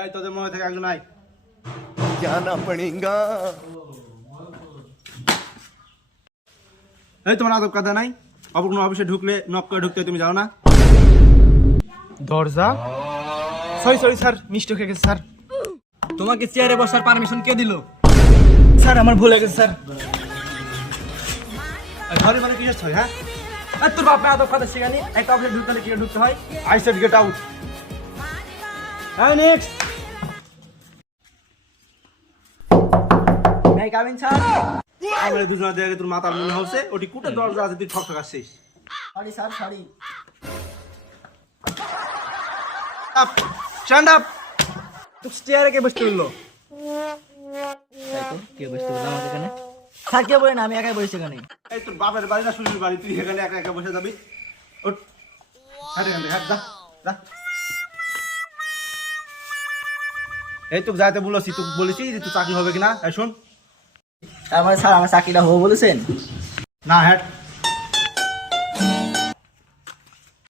এই তোদের মনে থেকে একজন নাই जाना पड़ेगा। এই তোমার আদব কাদা নাই? অপূর্ণ অফিসে ঢুকলে নক করে ঢুকতে তুমি যাও না? দরজা সরি সরি স্যার মিস্টেক হয়ে গেছে স্যার। তোমাকে চেয়ারে বসার পারমিশন কে দিল? স্যার আমার ভুল হয়ে গেছে স্যার। ঘরে মানে কিসের ছয়? হ্যাঁ, আর তোর বাপ আদব কথা শেখানি? একটা অফিসে ঢুকতে হলে কি করে ঢুকতে হয়? I said get out. হ্যাঁ, নেক্সট। এই কাবিন স্যার। আমাদের দুজনে দেখে তোর মাথার মনে হচ্ছে ওটি কুটে দরজা আছে, তুই ঠক ঠক আসছিস। Sorry sir sorry. Up, stand up. তুই চেয়ারে কে বসতে বললো? কে বসতে বললো আমাকে এখানে? স্যার কে বলেন, আমি একাই বসে এখানে। এই তোর বাপের বাড়ি না শ্বশুর বাড়ি, তুই এখানে একা একা বসে যাবি? ওঠ, হাঁট এখান থেকে, হাঁট, যা, যা। এই তোকে যাইতে বলেছি, তুই বলেছি যে তুই চাকরি হবে কিনা? এই শোন, তার মানে স্যার আমার চাকরিটা হবো বলেছেন? না হ্যাট।